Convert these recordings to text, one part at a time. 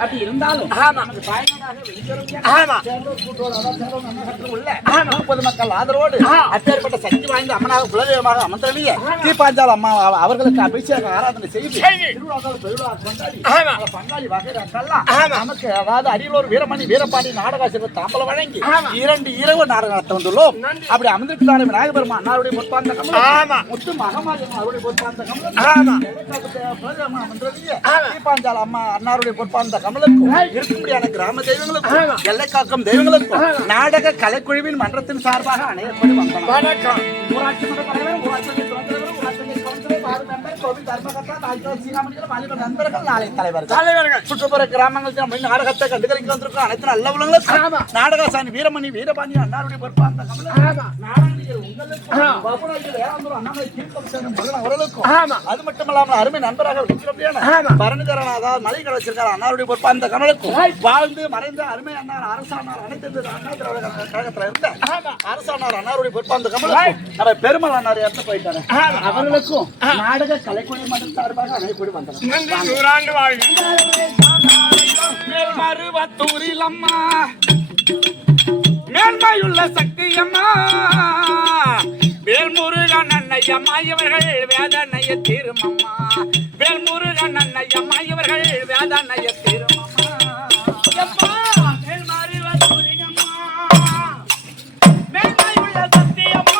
அப்படி இருந்தாலும் பொதுமக்கள் ஆதரவோடு அப்பேற்பட்ட சக்தி வாய்ந்த அம்மனாக குலதெய்வமாக அமர்ந்தவளியே தீபாஞ்சால் அம்மா அவர்களுக்கு அபிஷேக ஆராதனை செய்து பங்காளி வகைகள்லாம் நமக்கு அதாவது அரியலூர் வீரமணி வீரபாண்டி நாடகாசிரியர் தாம்பலம் வழங்கி 2 இரவு நாடகம் நடத்த வந்துள்ளோம். அப்படி அமர்ந்திருக்கிறார் விநாயக பெருமான் அன்னாருடைய பொற்பாந்த கமலம், முத்து மகமாரி அவருடைய பொற்பாந்த கமலம், தீபாஞ்சால் அம்மா அன்னாருடைய பொற்பாந்த கமலுக்கும் இருக்கும்படியான கிராம தெய்வங்களுக்கும் எல்லை காக்கும் தெய்வங்களுக்கும் நாடக கலைக்குழுவின் மன்றத்தின் சார்பாக அனைவரும் வந்தனர். ஊராட்சி மன்ற தலைவர், ஊராட்சி தலைவர்கள், சுற்றுப்புற கிராமங்கள் நாடகத்தை கண்டுகளிக்க வந்திருக்கும் அனைத்து நல்ல உலகங்களும் நாடகசாமி வீரமணி வீரபாண்டி அன்னாருடைய பொறுப்பாந்த அது மட்டுமல்லாமல் அருமை நண்பராக பரணிதரன் மலை கிடைச்சிருக்கார் அன்னாருடைய பொறுப்பாந்த கமலுக்கும் வாழ்ந்து மறைந்த அருமை அண்ணார் அரசானார் அனைத்து கழகத்தில் இருந்த அரசானார் அன்னாருடைய பொறுப்பாந்த கமலுக்கும் நம்ம பெருமல் அண்ணார் இறந்து போயிட்டாரு அவர்களுக்கும் நாடக கலைக்குழு மன்றம் சார்பாக அனைவரும் வந்தனர். மேல்மருவத்தூரில் அம்மா மேன்மையுள்ள சக்தி அம்மா வேல்முருகன் அன்னையம்மா இவர்கள் வேதனைய தீருமம்மா வேல்முருகன் அன்னையம்மா இவர்கள் வேதனைய தீருமம்மா மேல்மருவத்தூரில் அம்மா மேன்மையுள்ள சக்தி அம்மா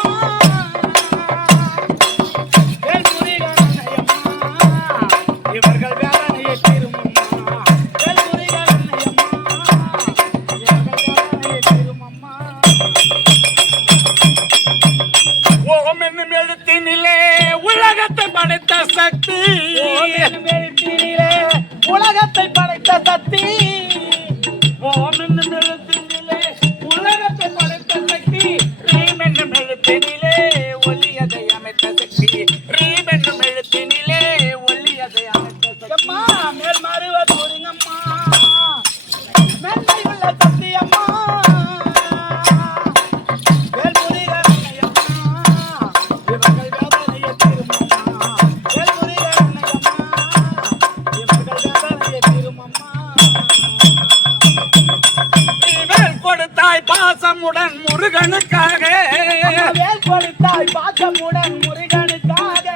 உலகத்தை படைத்த சக்தி ஓம் என்னும் எழுத்தினிலே உலகத்தை படைத்த சக்தி ரீம் என்னும் எழுத்தினிலே ஒளியதை அமைத்த சக்தி ரீம் என்னும் எழுத்தினிலே ஒளியதை அமைத்த சக்தி மேல் மருவத்தூரிங்கம்மா மேன்மையுள்ள சக்தி அம்மா பாசமுடன் முருகனுக்காக வேல் கொடுத்தாய் பாசமுடன் முருகனுக்காக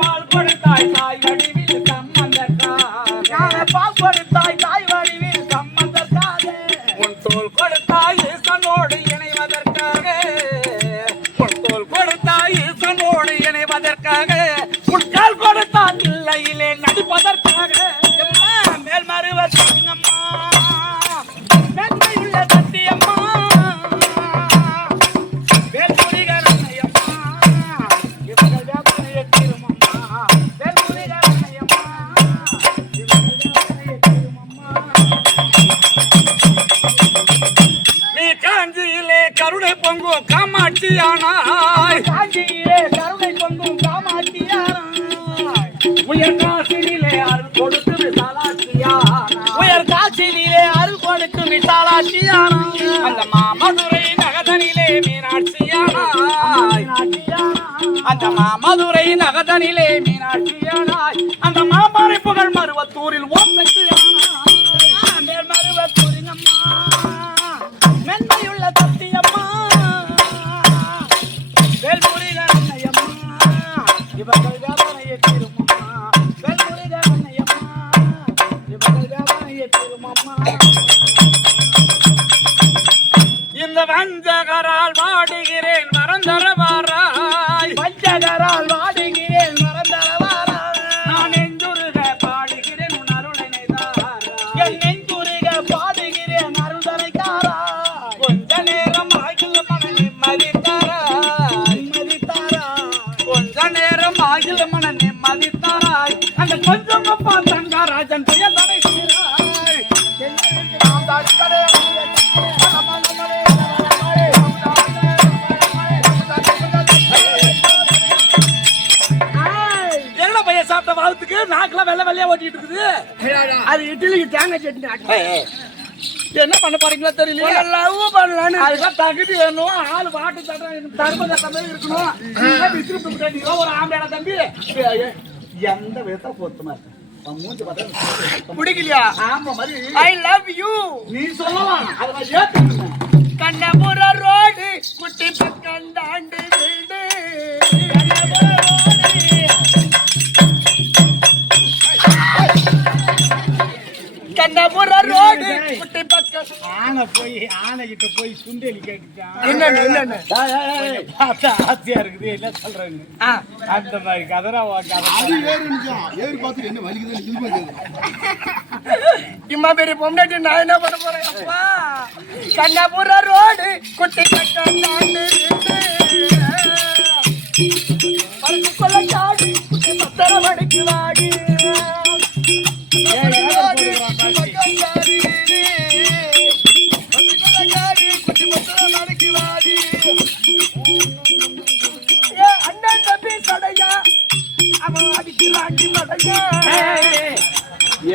பால் கொடுத்தாய் தாய் வடிவில் சம்பந்தக்காக பால் கொடுத்தாய் தாய் வடிவில் சம்பந்தக்காக உன் தோல் கொடுத்தாய் ஈசனோடு இணைவதற்காக உன் தோல் கொடுத்தாய் ஈசனோடு இணைவதற்காக உன் கால் கொடுத்தால் இல்லையிலே நடிப்பதற்காக மேல் மருவத்தூரிங்கம்மா மேன்மையுள்ள சத்தியம்மா கருணை பொங்கும் காமாட்சியானாய் காஞ்சியிலே கருணை பொங்கும் காமாட்சியானாய் உயர் காசினிலே அருள் கொடுத்து விசாலாட்சியானாய் உயர் காசினிலே அருள் கொடுத்து விசாலாட்சியானாய் அந்த மாமதுரை நகதனிலே மீனாட்சியானாய் அந்த மாமதுரை நகதனிலே மீனாட்சியானாய் அந்த மாமரை புகழ் மருவத்தூரில் ஓசையானாய் மேல் மருவத்தூரிங்கம்மா மென்மையுள்ள சத்தியம்மா வேல்முருகன் அன்னையம்மா இவர்கள் வேதனையை தீருமம்மா வேல்முருகன் அன்னையம்மா இவர்கள் வேதனையை தீருமம்மா இந்த வஞ்சகரால் வாடுகிறேன் வரந்தரவாராய் வஞ்சகரால் வாடுகிறேன் வரந்தரவாராய் நான் நெஞ்சுருக பாடுகிறேன் உன் அருளை நெய்தாராய் என் நெஞ்சுருக பாடுகிறேன் அருள் தரைக்காரா கொஞ்ச நேரம் ஆகில் மன நிம்மதித்தாராய் கொஞ்ச நேரம் ஆகில் மன நிம்மதித்தாராய் அந்த கொஞ்சம் அப்பா தங்கராஜன் பெயர் தனை சீராய் என்ன பையன் சாப்பிட்ட வாழ்த்துக்கு நாக்கெல்லாம் வெள்ளை வெள்ளையா ஓட்டிட்டு இருக்குது. அது இட்லிக்கு தேங்காய் சட்னி என்ன பண்ண போறீங்களா தெரியல. லவ் பண்ணலான்னு அதுதான் தகுதி வேணும். ஆள் வாட்டு தர்ம தம்பி இருக்கணும். ஒரு ஆம்பளை தம்பி எந்த விதத்தை பொருத்தமா இருக்கு. மூஞ்சி பார்த்தா பிடிக்கலையா? ஆமா மாதிரி ஐ லவ் யூ நீ சொல்லலாம் அதை நான் ஏத்துக்கிறேன். கண்ணபுர ரோடு குட்டி பக்கம் தாண்டு வீடு கண்ணபுர ரோடு குட்டி பக்கம் ஆனைகிட்ட போய் சுண்டேலி கேட்டுச்சான். என்னன்னு பார்த்தா ஆசையா இருக்குது என்ன சொல்றாங்க அந்த மாதிரி கதரா இம்மா பெரிய பொம்னாட்டி நான் என்ன பண்ண போறேன் அப்பா கண்ணபுர ரோடு குட்டி பக்கம் தாண்டு வீடு கொள்ள காடு குட்டி பத்தர மணிக்கு வாடி அண்ணன் தம்பி சடையா அவன் அடிக்கிறாண்டி மடையா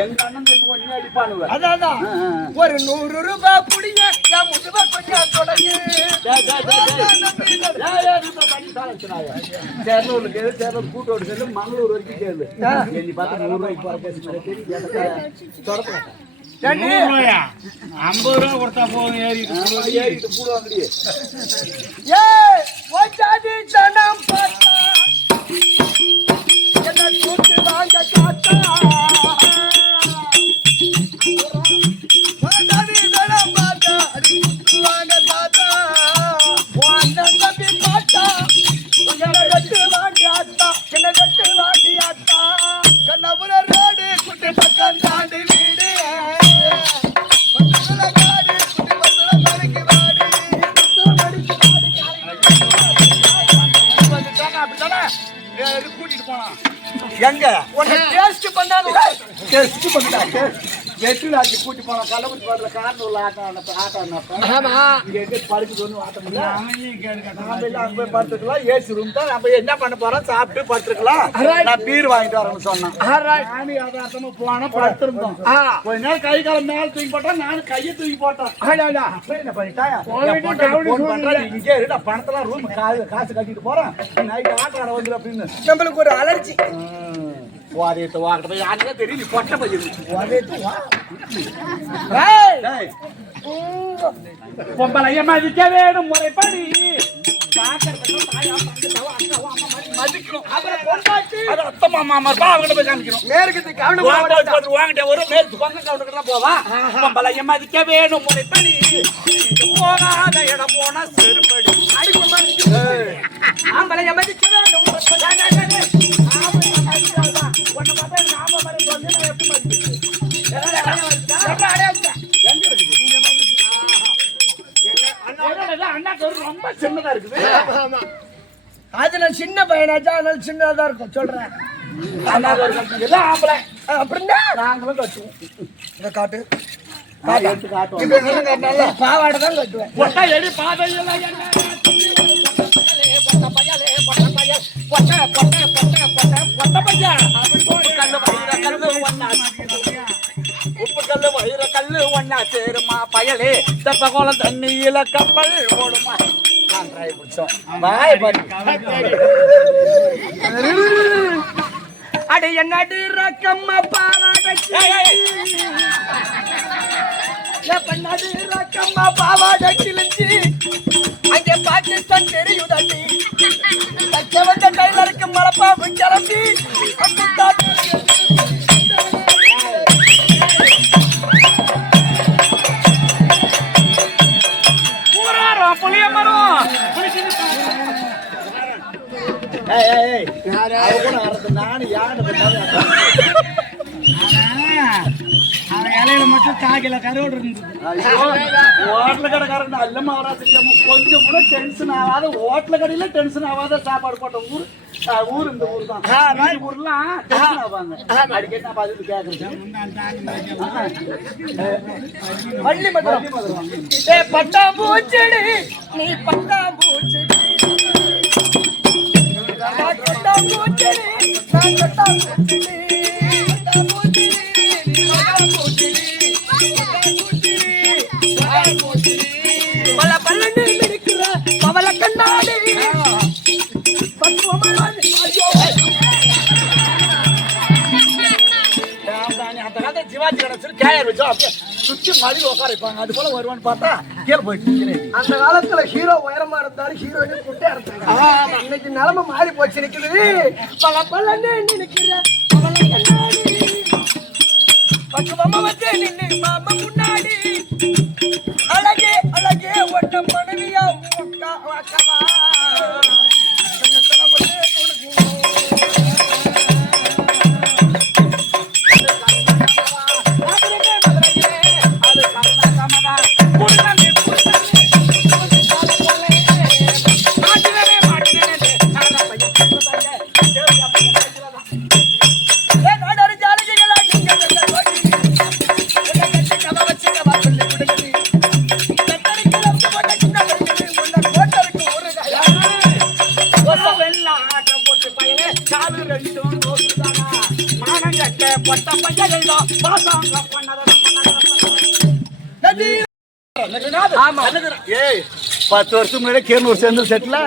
எங்க அண்ணன் தம்பி கொஞ்சம் அடிப்பானுவ. அதான் ஒரு 100 ரூபாய் புடிங்க என் முதுவ கொஞ்சம் தொடங்கு சேரலூருக்கு சேரலூர் கூட்டோடு செல்லு மங்களூர் வரைக்கும் கேளு. நீ பார்த்தா 100 ரூபாய்க்கு போற கேஸ் தொடப்பா 50 ரூபா கொடுத்தா போதும் ஏறிட்டு போடுவாங்கடி. ஏய் ஓச்சாதி சனம் பார்த்தா என்ன கூட்டு வாங்க காத்தா ஓச்சாதி சனம் பார்த்தா அடி கூட்டு வாங்க காத்தா அண்ணன் தம்பி பார்த்தா என்ன கட்டு வாங்கி ஆத்தா என்ன கட்டு வாங்கி ஆத்தா கண்ணபுர ரோடு குட்டி பக்கம் தாண்டி வீடு கூட்டிட்டு போனான். எங்க உன்னை டேஸ்ட் பண்ணாங்க டெஸ்ட் பண்ணிட்டா வெற்றிலாச்சு கூட்டி போனா கள்ளக்குறிச்சி பாட்டில் கார்னூர்ல ஆட்டம் இங்க எங்க படுக்குது ஒன்றும் ஆட்டம் இல்லை. நாம எல்லாம் அங்க போய் படுத்துக்கலாம். ஏசி ரூம் தான். நம்ம என்ன பண்ண போறோம் சாப்பிட்டு படுத்துக்கலாம். நான் பீர் வாங்கிட்டு வரேன்னு சொன்னேன். நானும் யதார்த்தமா போனா படுத்திருந்தோம். கொஞ்ச நேரம் கை காலம் மேல தூக்கி போட்டேன். நானும் கையை தூக்கி போட்டேன். என்ன பண்ணிட்டாயா இங்கே நான் பணத்தெல்லாம் ரூம் காசு கட்டிட்டு போறேன். நைட்டு ஆட்டம் ஆட வந்துடும் அப்படின்னு நம்மளுக்கு ஒரு அலர்ஜி வாரியத்தை வாங்கிட்டு போய் யாருக்கே தெரியும். நீ பொட்டை பையன் பொம்பளைய மதிக்க வேணும் முறைப்படி மதிக்கணும். அப்புறம் பொண்டாட்டி அது அத்தை மாமா இருப்பா அவங்ககிட்ட போய் காமிக்கணும். மேற்கத்து கவனம் வாங்கிட்ட ஒரு மேற்கு பங்கு கவுண்டுக்கு தான் போவா. பொம்பளைய மதிக்க வேணும் முறைப்படி போகாத இடம் போனா செருப்படி ஆம்பளைய மதிக்க வேண்டும் ஒன்னு பார்த்தா நாம மாதிரி வந்து நான் எப்படி ரொம்ப சின்னதா இருக்குது. அதுல சின்ன பையனாச்சா அதனால சின்னதா இருக்கும் சொல்றேன். அப்படின்னா நாங்களும் கட்டுவோம். இதை காட்டு காட்டுவோம். பாவாடை தான் கட்டுவேன். உப்பு கல்லு வயிற கல்லு ஒன்னா சேருமா பயலே தெப்ப கோலம் தண்ணியில கப்பல் ஓடுமா. நான் ட்ரை பிடிச்சோம். பாய் பாய். அட என்னடி ரக்கம்மா பாவாடை பண்ணாது ரக்கம்மா பாவாடை கிழிஞ்சி அங்கே பாகிஸ்தான் தெரியுதாட்டி தச்ச வந்த டைலருக்கு மலப்பாவு கிளம்பி புளிய மரம் நானு யாரு இலையில மட்டும் காக்கில கருவோடு இருந்தது. ஹோட்டல் கடைக்காரன் அல்லமா வராது. கொஞ்சம் கூட டென்ஷன் ஆகாத ஹோட்டல் கடையில டென்ஷன் ஆகாத சாப்பாடு போட்ட ஊர் ஊர் இந்த ஊர் தான். ஊர்லாம் டென்ஷன் ஆவாங்க. அடிக்கடி நான் பதில் கேட்கறேன். வள்ளி மதுரம் பட்டா பூச்செடி நீ பட்டா பூச்செடி பட்டா பூச்செடி நான் பட்டா பூச்செடி பல பல்லண்டு இருக்கிற பவள கண்ணாடி கேயர் வச்சா அப்படியே சுத்தி மடி உட்கார வைப்பாங்க. அது போல வருவான்னு பார்த்தா கீழே போயிட்டு அந்த காலத்துல ஹீரோ உயரமா இருந்தாலும் ஹீரோயின் குட்டையா இருந்தாங்க. இன்னைக்கு நிலைமை மாறி போச்சு. நிக்குது பல பலன்னு நினைக்கிற பக்குவமா வச்சு நின்னு மாமா முன்னாடி அழகே அழகே ஒட்ட மனைவியா உக்கா வாக்கவா ஏய் 10 வருஷம் முன்னாடி கேர்னூர் சேர்ந்து செட்ல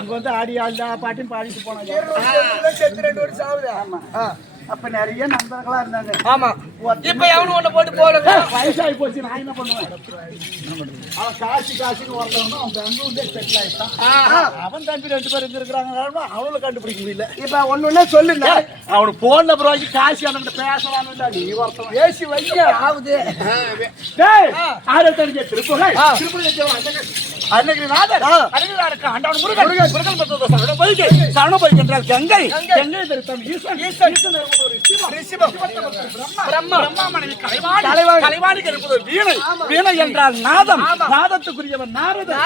இங்க வந்து ஆடி ஆடி பாட்டியும் பாடிட்டு போனாங்க. 2 வருஷம் ஆகுது. ஆமா. அப்ப நிறைய நண்பர்களா இருந்தாங்க. ஆமா. இப்ப எவனும் ஒண்ணு போட்டு போடுங்க. வயசாகி போச்சு. நான் என்ன பண்ணுவேன்? அவன் காசின்னு ஒருத்தவங்க அவன் பெங்களூர்ல செட்டில் ஆயிட்டான். அவன் தம்பி 2 பேர் இருக்கிறாங்க. அவனும் கண்டுபிடிக்க முடியல. இப்ப ஒண்ணு சொல்லுங்க. அவனுக்கு போன் நம்பர் வாங்கி காசி அந்த பேசலான்னு நீ ஒருத்தவன் ஏசி வைக்க ஆகுது. திருப்பதி அன்னகிரிநாதர் ஆண்டவன் முருகன் சரணபைக்கு என்றால் கங்கை கங்கை திருத்தம் ஈசன் கலைவாணிக்கு இருப்பது வீணை வீணை என்றால் நாதம் நாதத்துக்குரியவன் நாரதர்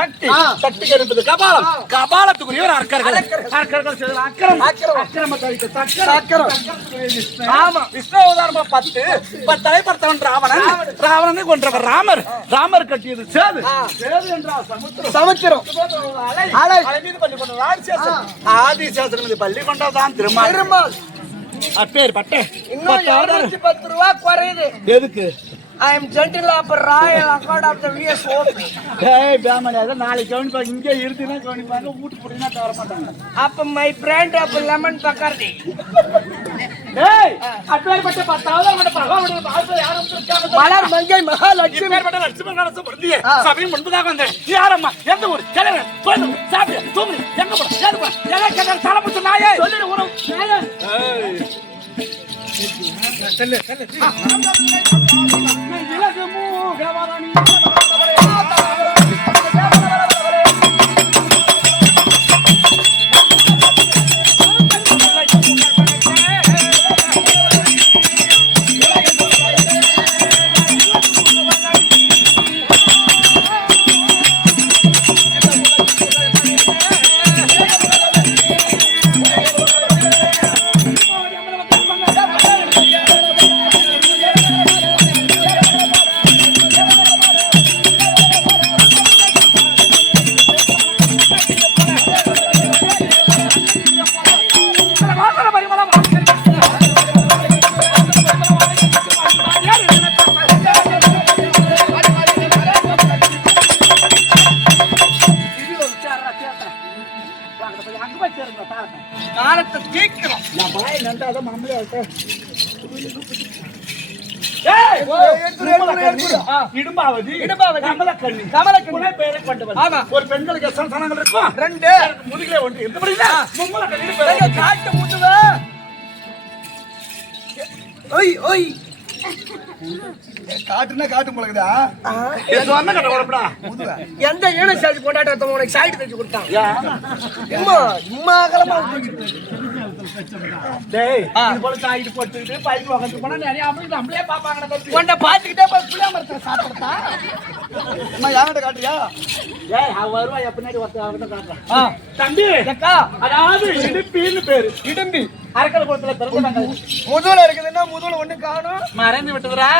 சக்தி சக்திக்கு இருப்பது கபாலம் கபாலத்துக்குரியவர் அர்க்கர்கள் அர்க்கர்கள் அக்கிரமம் விஷ்ணு அவதாரமா 10 தலைப்படுத்தவன் ராவணன் ராவணனை கொன்றவர் ராமர் ராமர் கட்டியது சேது சேது என்றால் சமுத்திரம் அலை மீது பள்ளி கொண்ட ஆதிசேஷன் மீது பள்ளி கொண்டதான் திருமால் அப்பேர் பட்டே இன்னும் 210 ரூபாய் குறையுது. எதுக்கு? I am gentle of Royal Accord of the VSOP. ஏய் பேமனே அத நாளைக்கு கவனிப்பாங்க. இங்கே இருந்துனா கவனிப்பாங்க. வீட்டு போறீனா தர மாட்டாங்க. அப்ப my brand of lemon bacardi. ஏய் அட்வார்பட்ட 10வது மட பகவானோட பாச யாரும் இருக்காங்க. மலர் மங்கை மகாலட்சுமி பேர்பட்ட லட்சுமி கணசு பிரதியே சபையின் முன்பதாக வந்தேன். யாரம்மா எந்த ஊர் கிளவன் போடு சாப்பிடு தூங்கு எங்க போற ஏது போற எங்க கேட்ட தலமுத்து நாயே சொல்லிடு உரம் நாயே. ஏய் செல்ல இலகு மூகவரணி ஒரு பெண்களுக்கு எத்தனை சனங்கள் இருக்கும்? 2 முதுகிலே 1 எந்த படினா மும்மல கண்ணி பேரு காட்டு முதுவ ஓய் ஓய் காட்டுனா காட்டு முளக்குதா ஏதோ அண்ணா கட்ட வரப்படா முதுவ எந்த ஏன சாதி கொண்டாட்டத்த உனக்கு சைடு தச்சு கொடுத்தான் இம்மா அகலமா டேய் இது போல சாயிட்டு போட்டுட்டு பைக் வாங்கறது போனா நிறைய நம்மளே பாப்பாங்கடா தம்பி உன்னை பாத்துக்கிட்டே போய் புளியா மரத்துல சாப்பிடுறதா அம்மா யார்ட்ட காட்டுறியா ஏய் அவ வருவா எப்பனடி ஒருத்த அவட்ட காட்றா தம்பி அக்கா அதாவது இடுப்பின்னு பேரு இடும்பி அரக்கல குளத்துல பிறந்தாங்க முதுகுல இருக்குதுன்னா முதுகுல ஒண்ணு காணோம் மறைந்து விட்டதுடா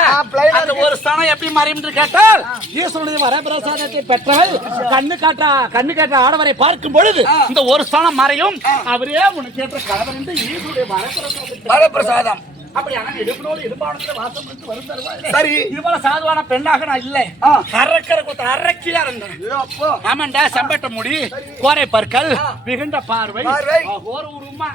அந்த ஒரு ஸ்தானம் எப்படி மறைந்து கேட்டால் ஈஸ்வரனுடைய வரப்பிரசாதத்தை பெற்றால் கண்ணு காட்ட ஆடவரை பார்க்கும் பொழுது இந்த ஒரு ஸ்தானம் மறையும் அவரே உனக்கு ஏற்ற கணவன் என்று ஈஸ்வரனுடைய வரப்பிரசாதம் அப்படி ஆனா இடுப்போடு இடுப்பானத்துல வாசம் இருந்து வரும் தருவாய். சரி. இது போல சாதுவான பெண்ணாக நான் இல்லை. அரக்கரை கொத்த அரக்கியா இருந்தேன். ஆமாண்டா, செம்பட்ட முடி, கோரை பற்கள், மிகுந்த பார்வை, ஒரு உருமா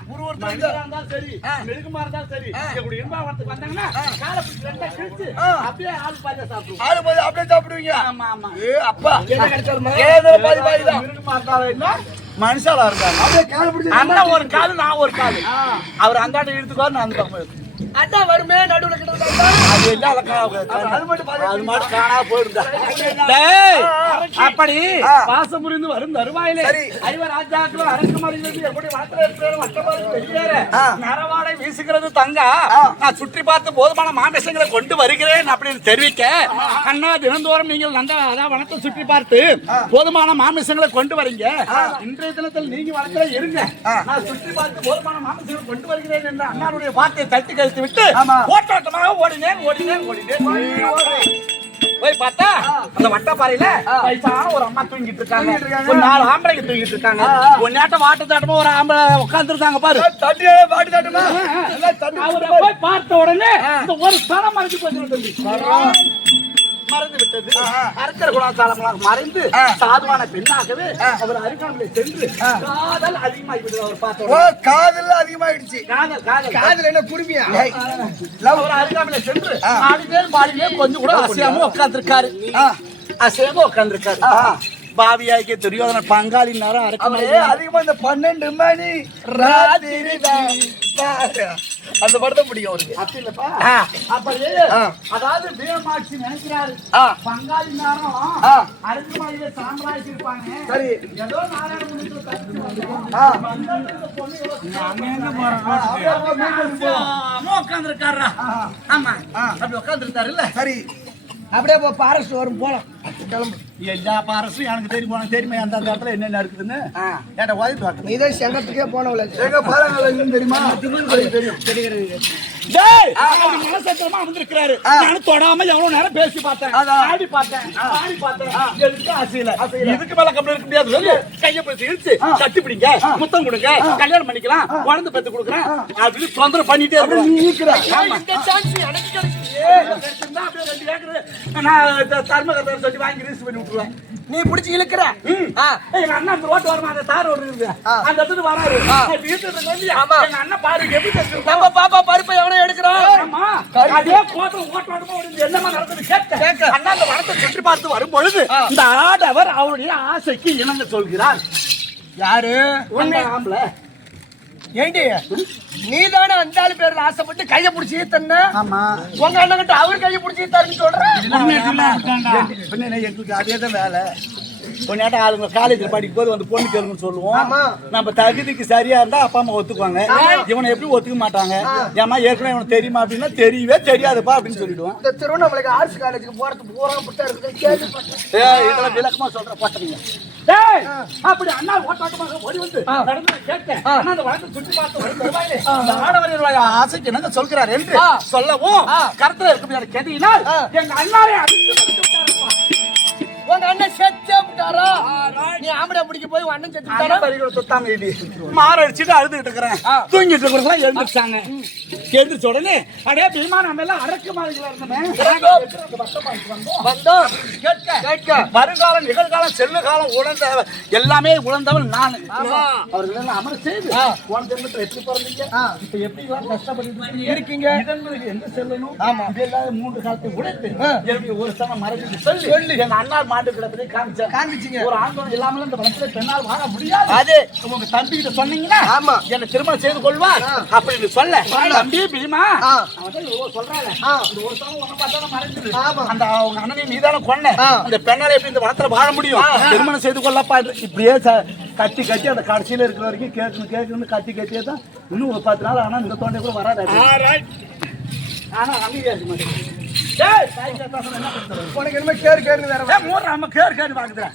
இருந்தாலும் சரி, மெழுகுமா இருந்தாலும் சரி, இப்படி இடுப்பாவனத்துக்கு வந்தாங்கன்னா காலை பிடிச்சி ரெண்டா கிழிச்சு அப்படியே ஆள் பாதியா சாப்பிடுவோம். ஆளு போய் அப்படியே சாப்பிடுவீங்க. ஆமா ஆமா. அப்பா என்ன கிடைச்சாலுமா ஏதோ பாதி பாதி தான். மிருகமா இருந்தாலும் என்ன, மனுஷாலா இருக்காங்க. அப்படியே கால பிடிச்சி அண்ணா ஒரு காலு நான் ஒரு காலு. அவர் அந்தாண்ட இழுத்துக்குவார், நான் அந்த பக்கம் இழுத்துக்குவேன். அதான் வருமே நடுவுல கிட்ட அது எல்லாம் அது மட்டும் பாதி. அது மட்டும் காணா போயிடுதா. டேய், அப்படி பாசம் புரிந்து வரும் தருவாயிலே ஐவர் ராஜாக்களும் அரண்மனையிலிருந்து எப்படி வளர்த்து இருக்கிற வட்டமாறு வெளியேற நரவாடை வீசுகிறது தங்கா. நான் சுற்றி பார்த்து போதுமான மாமிசங்களை கொண்டு வருகிறேன் அப்படின்னு தெரிவிக்க, அண்ணா தினந்தோறும் நீங்கள் நந்த அதான் வனத்தை சுற்றி பார்த்து போதுமான மாமிசங்களை கொண்டு வரீங்க. இன்றைய தினத்தில் நீங்க வளர்த்துல இருங்க, நான் சுற்றி பார்த்து போதுமான மாமிசங்களை கொண்டு வருகிறேன் என்று அண்ணாருடைய வார்த்தையை தட்டி கழித்து விட்டு ஓட்டோட்டமாக ஓடினேன். போய் பார்த்தா அந்த வட்டப்பாறையில வயசான ஒரு அம்மா தூங்கிட்டு இருக்காங்க, ஒரு 4 ஆம்பளைங்க தூங்கிட்டு இருக்காங்க. ஒன்னாட்ட வாட்டு தாட்டமா ஒரு ஆம்பளை உட்கார்ந்து இருக்காங்க பாரு. பாட்டு தாட்டுமா அவரை போய் பார்த்த உடனே இந்த ஒரு ஸ்தலம் மறைஞ்சு போச்சு, மறைந்து விட்டது. அரக்கர் குணாசாலமாக மறைந்து சாதுவான பெண்ணாகவே அவர் அருகாமையிலே சென்று காதல் அதிகமாகிவிட்டது. அவர் பார்த்த காதல் அதிகமாயிடுச்சு. காதல் என்ன குடுமியா? அவர் அருகாமையிலே சென்று பாடிலே கொஞ்சம் கூட அசையாம உட்கார்ந்துருக்காரு. அசையாம உட்கார்ந்துருக்காரு. பாவியாய்க்கு துரியோதன பங்காளி நேரம் அரக்கமையிலே அதிகமா இந்த 12 மணி ராத்திரி அந்த படத்தை பிடிக்கும் அவருக்கு. அப்படி இல்லப்பா, அப்படியே அதாவது வீரமாட்சி நினைக்கிறாரு பங்காளி நேரம் அரண்மனையில சாம்ராஜ்யம் இருப்பாங்க. சரி, ஏதோ நாராயண முனிவர் உட்கார்ந்து இருக்காரா? ஆமா, அப்படி உட்கார்ந்து இருக்காரு இல்ல. சரி, அப்படியே பாரஸ்ட் வரும் போலாம். கிளம்பு. எல்லா பாரசும் எனக்கு தெரியுமா அந்த இடத்துல என்னென்ன இருக்குதுன்னு என்கிட்ட உதவி வரட்டும். நீதான் செங்கத்துக்கே போனவள. எங்க பாருங்க தெரியுமா? தெரியும். மனசமா வந்திருக்கிறாரு. நானும் தொடாம எவ்வளவு நேரம் பேசி பார்த்தேன், ஆடி பார்த்தேன், பாடி பார்த்தேன். எதுக்கு ஆசையில இதுக்கு மேல கம்பெனி இருக்க முடியாது சொல்லி கையை பிடிச்சி இழுத்து கட்டி பிடிங்க, முத்தம் கொடுங்க, கல்யாணம் பண்ணிக்கலாம், குழந்தை பெத்து கொடுக்குறேன் அப்படின்னு தொந்தரவு பண்ணிட்டே இருக்கேன். நீ பிடிச்சி இழுக்கிற. எங்க அண்ணன் அந்த ரோட்டு வரமா அந்த தார் ரோடு இருக்கு, அந்த இடத்துக்கு வராரு. எங்க அண்ணன் பாரு எப்படி நம்ம பாப்பா பருப்பை எவனோ எடுக்கிறான். அதே கோட்டம் என்னமா நடக்குது கேட்க அண்ணா அந்த வனத்தை சுற்றி பார்த்து வரும் பொழுது இந்த ஆடவர் அவருடைய ஆசைக்கு இணங்க சொல்கிறார். யாரு? ஆம்பளை. ஏண்டி நீ தானே அந்த ஆளு பேர்ல ஆசைப்பட்டு கையை பிடிச்சி ஈத்தன? ஆமா, உங்க அண்ணன் கிட்ட அவர் கையை பிடிச்சி ஈத்தாருன்னு சொல்றேன். எங்களுக்கு அதேதான் வேலை. கொஞ்சம் ஆளுங்க காலேஜ்ல படிக்கும் போது வந்து பொண்ணு கேளுங்கன்னு சொல்லுவோம். நம்ம தகுதிக்கு சரியா இருந்தா அப்பா அம்மா ஒத்துக்குவாங்க. இவனை எப்படி ஒத்துக்க மாட்டாங்க? ஏமா ஏற்கனவே இவனுக்கு தெரியுமா அப்படின்னா தெரியவே தெரியாதுப்பா அப்படின்னு சொல்லிடுவோம். இந்த திருவண்ணாமலைக்கு ஆர்ட்ஸ் காலேஜுக்கு போறதுக்கு பூரா புட்டா இருக்குது. இதெல்லாம் விளக்கமா சொல்ற போட்டீங்க. அப்படி அண்ணா ஓட்டாட்டமாக ஓடி வந்து நடந்து கேட்டேன். அண்ணா அந்த வழக்கை சுற்றி பார்த்து வரும் தருவாயிலே அந்த ஆடவர்களுடைய ஆசைக்கு என்னங்க சொல்கிறார் என்று சொல்லவும் கருத்துல இருக்கும் கேட்டீங்கன்னா எங்க அண்ணாரே அடித்து உங்க அண்ணன் செத்தே விட்டாரா? நீ ஆம்பளை பிடிக்க போய் அண்ணன் செத்து விட்டாரா? தொட்டாங்க இடி மாற அடிச்சுட்டு அழுதுகிட்டு இருக்கிறேன். தூங்கிட்டு இருக்கிறவங்க எழுந்திருச்சாங்க. எழுந்திரிச்ச உடனே அப்படியே பீமா நம்ம எல்லாம் அரக்கு மாதிரிகளா இருந்தோமே வந்தோம். வருங்காலம் நிகழ்காலம் செல்வ காலம் உணர்ந்த எல்லாமே உணர்ந்தவன் நான். அவர்கள் எல்லாம் அமர செய்து போன ஜென்மத்தில் எப்படி பிறந்தீங்க, இப்ப எப்படி கஷ்டப்பட்டு இருக்கீங்க, எங்க செல்லணும், இதெல்லாம் 3 காலத்தை உடைத்து எனக்கு ஒரு சமம் மறைஞ்சு சொல்லி எங்க அண்ணா மாட்டு கிடப்பதை காமிச்சீங்க. ஒரு ஆண்கள் இல்லாமல் இந்த வளர்ச்சியை பெண்ணால் வாழ முடியாது. அது உங்க தம்பி கிட்ட சொன்னீங்கன்னா என்ன திருமணம் செய்து கொள்வார் அப்படின்னு சொல்ல தம்பி பீமா சொல்றாங்க. ஒரு சமம் ஒண்ணு பார்த்தா மறைஞ்சது. அந்த அவங்க அண்ணனை நீதான கொன்ன, அந்த பெண்ணால எப்படி இந்த வளத்துல வாழ முடியும், திருமணம் செய்து கொள்ளப்பா. இப்படியே கட்டி கட்டி அந்த கடைசியில இருக்கிற வரைக்கும் கேட்கணும்னு கட்டியே தான் இன்னும் ஒரு 10 நாள். ஆனா இந்த தோண்டை கூட வராது. ஆனா அமைதியா இருக்க மாட்டேன். உனக்கு என்ன கேர் கேர்னு வேற கேர் வாங்குறேன்.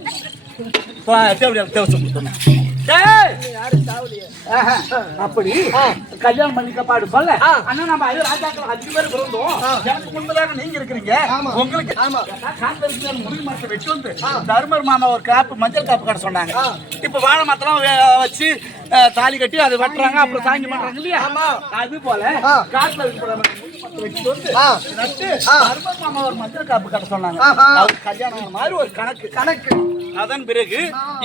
அப்படி கல்யாணம் பண்ணிக்கப்பாடு சொல்ல அண்ணா நம்ம ராஜாக்கள் 5 பேர் பிறந்தோம். எனக்கு முன்பதாக நீங்க இருக்கிறீங்க. உங்களுக்கு காட்டுல இருக்கிற முருங்கை மரத்தை வெட்டி வந்து தர்மர் மாமா ஒரு காப்பு மஞ்சள் காப்பு கட்ட சொன்னாங்க. இப்ப வாழை மரத்தெல்லாம் வச்சு தாலி கட்டி அதை வெட்டுறாங்க, அப்புறம் சாங்கி பண்றாங்க இல்லையா? அது போல காட்டுல இருக்கிற வெட்டி வந்து நட்டு தர்மர் மாமா ஒரு மஞ்சள் காப்பு கட்ட சொன்னாங்க. அவருக்கு கல்யாணம் மாதிரி ஒரு கணக்கு. அதன் பிறகு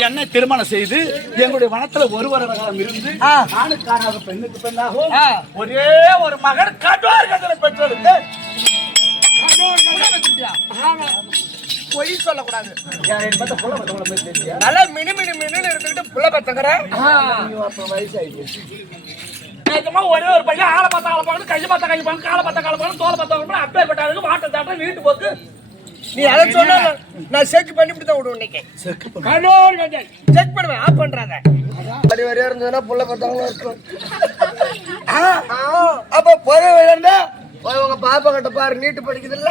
என்னை திருமணம் செய்து எங்களுடைய வனத்துல ஒரு வருட காலம் இருந்து ஆணுக்காராக பெண்ணுக்கு பெண்ணாகவும் ஒரே ஒரு மகன் கட்டுவார்கள் பெற்றெடுத்து. பொய் சொல்லக்கூடாது. நல்லா மினு இருந்துட்டு புள்ள பத்தங்கிற வயசாயிடுச்சு. ஒரே ஒரு பையன் ஆளை பார்த்தா ஆளை பார்க்கணும், கையை பார்த்தா கை பார்க்கணும், காலை பார்த்தா காலை பார்க்கணும், தோலை பார்த்தா அப்பே பட்டாருக்கு வாட்டை சாப்பிட்டா வீட்டு போக்கு. நீ அதை சொன்ன நான் செக் பண்ணிவிட்டு தான் விடுவேன். இன்னைக்கு செக் பண்ணுவேன். ஆஃப் பண்றாங்க வரையா இருந்ததுன்னா புள்ள பார்த்தாங்களும் இருக்கும். அப்ப பொறை இருந்தா உங்க பாப்பா கிட்ட பாரு, நீட்டு படிக்குது இல்ல?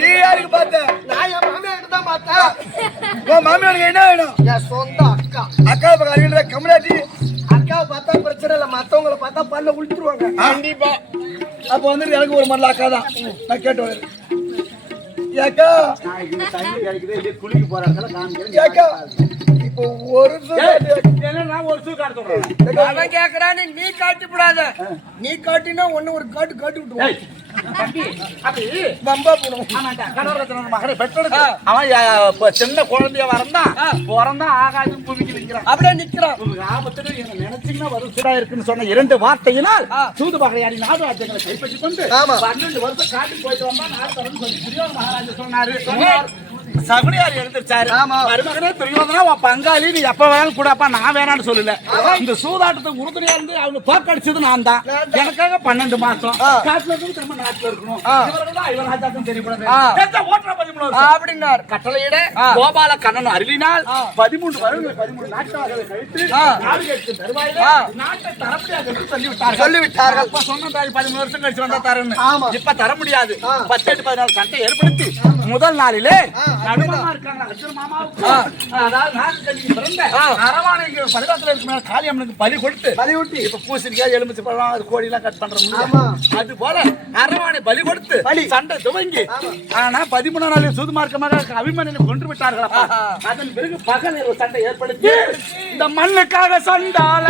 நீ யாருக்கு பார்த்த? நான் என் மாமியார் தான் பார்த்தேன். உன் மாமியாருக்கு என்ன வேணும்? என் சொந்த அக்கா பக்கம் கம்யூனிட்டி அக்காவை பார்த்தா பிரச்சனை இல்லை, மத்தவங்களை பார்த்தா பல்ல உளுத்துருவாங்க. கண்டிப்பா. அப்ப வந்து எனக்கு ஒரு மல்ல அக்கா தான். நான் கேட்டு வரேன். ஏக்கா குளிக்க போறாங்க. இப்போ ஒரு கேக்குறான்னு நீ காட்டி விடாத. நீ காட்டினா ஒண்ணு ஒரு காட்டு காட்டி விட்டுருவான். சின்ன குழந்தைய வரந்தான் ஆகாதுன்னு பூமிக்கு நிக்கிறான். அப்படியே நிக்கிறான். ஆபத்துல நினைச்சீங்கன்னா வருஷம் இருக்குன்னு சொன்ன 2 வார்த்தையினால் சூது பகையாடி நாடு ராஜ்யங்களை கைப்பற்றி கொண்டு 12 வருஷம் காட்டுக்கு போயிட்டு வந்தா நாடு தரன்னு சொல்லி துரியோதன மகாராஜா சொன்னாரு. சகுனியார் எழுந்திருச்சாரு. மருமகனே துரியோதனா, உன் பங்காளி நீ எப்ப வேணாலும் கூடப்பா, நான் வேணான்னு சொல்லல. இந்த சூதாட்டத்துக்கு உறுதுணையா இருந்து அவங்க தோற்கடிச்சது நான் தான். எனக்காக 12 மாசம் காட்டுல இருந்து திரும்ப நாட்டுல இருக்கணும். இவராஜாக்கும் தெரியக்கூடாது அப்படின்னார். கட்டளையிட கோபால கண்ணன் அருளினால் 13 வருடங்கள் 13 நாட்கள் கழித்து நாடு கேட்டு தருவாயில நாட்டை தரப்படியாக சொல்லிவிட்டார்கள். இப்ப சொன்ன 13 வருஷம் கழிச்சு வந்தா தரேன்னு. இப்ப தர முடியாது. 18 14 சண்டை ஏற்படுத்தி முதல் நாளிலே நடுமாமா இருக்காங்க அர்ஜுன மாமாவுக்கு, அதாவது நாகக்கண்ணிக்கு பிறந்த அரவாணைக்கு பரிதாத்துல இருக்க காளியம்மனுக்கு பலி கொடுத்து இப்ப பூசணிக்காய் எலுமிச்சை பழம் அது கோழி எல்லாம் கட் பண்றோம். அது போல அரவாணை பலி கொடுத்து சண்டை துவங்கி ஆனா 13 நாள் சூதுமார்க்கமாக அபிமன்யனை கொன்று விட்டார்கள். அதன் பிறகு பகல் சண்டை ஏற்படுத்தி இந்த மண்ணுக்காக சண்டால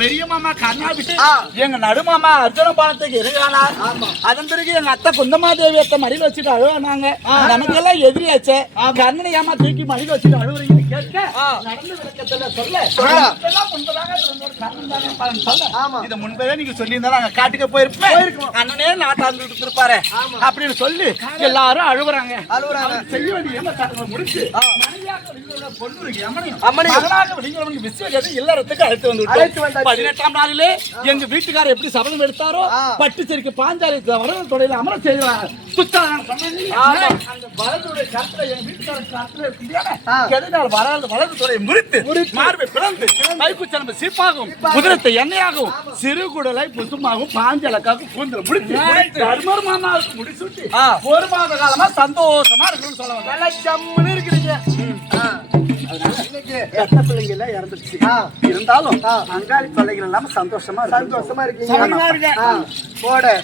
பெரிய மாமா கர்ணாபிட்டு எங்க நடுமாமா அர்ஜுன பாலத்துக்கு இருக்கானார். அதன் பிறகு எங்க அத்தை குந்தமாதேவி அத்தை மடியில் வச்சுட்டு அழுவானாங்க. நமக்கு எல்லாம் எதிரியாச்சே, கர்ணனை ஏமா தூக்கி மடியில் வச்சுட்டு அழுவுறீங்கன்னு கேட்க நடந்த விளக்கத்துல சொல்ல இதை முன்பே நீங்க சொல்லியிருந்தாலும் அங்க காட்டுக்கு போயிருப்பேன், அண்ணனே நாட்டாந்து இருப்பாரு அப்படின்னு சொல்லி எல்லாரும் அழுவுறாங்க. செய்ய வேண்டிய முடிச்சு இல்லறத்துக்கு அழைத்து வந்து 18ஆம் நாளிலே எங்க வீட்டுக்காரர் எப்படி சபதம் எடுத்தாரோ பட்டுச்சேரிக்கு பாஞ்சாலி வரது தொடையில அமர செய்வாங்க. வலது தொடையை முறித்து மார்பை பிளந்து கைக்குச்சலம்பு சீப்பாகும் குதிரத்தை எண்ணெயாகவும் சிறுகுடலை புசுமாகவும் பாஞ்சலக்காகவும் கூந்தல் முடித்து தர்மர் மாமாவுக்கு முடிச்சுட்டு 1 மாத காலமா சந்தோஷமா இருக்குன்னு சொல்லுவாங்க. நல்லா ஜம்முன்னு இருக்கிறீங்க. இருக்கு. பெத்த பிள்ளைங்க எல்லாம் இறந்துருச்சு. இருந்தாலும் அங்காளி தொல்லைகள் இல்லாம சந்தோஷமா சந்தோஷமா இருக்கீங்க. சந்தோஷமா இருக்கேன். போடு